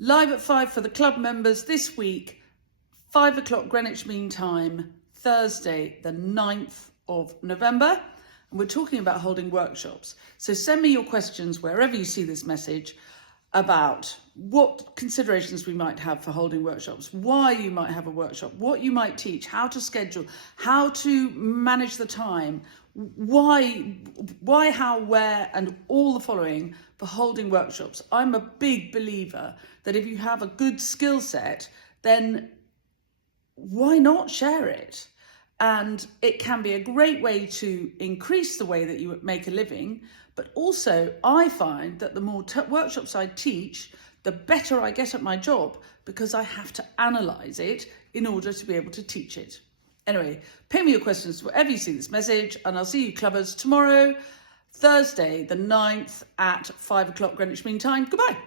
Live at 5 for the club members this week, 5 o'clock Greenwich Mean Time, Thursday, the 9th of November. And we're talking about holding workshops. So send me your questions wherever you see this message about what considerations we might have for holding workshops, why you might have a workshop, what you might teach, how to schedule, how to manage the time, why, how, where, and all the following for holding workshops. I'm a big believer that if you have a good skill set, then why not share it? And it can be a great way to increase the way that you make a living. But also, I find that the more workshops I teach, the better I get at my job, because I have to analyse it in order to be able to teach it. Anyway, ping me your questions wherever you see this message, and I'll see you clubbers tomorrow, Thursday, the 9th at 5 o'clock Greenwich Mean Time. Goodbye.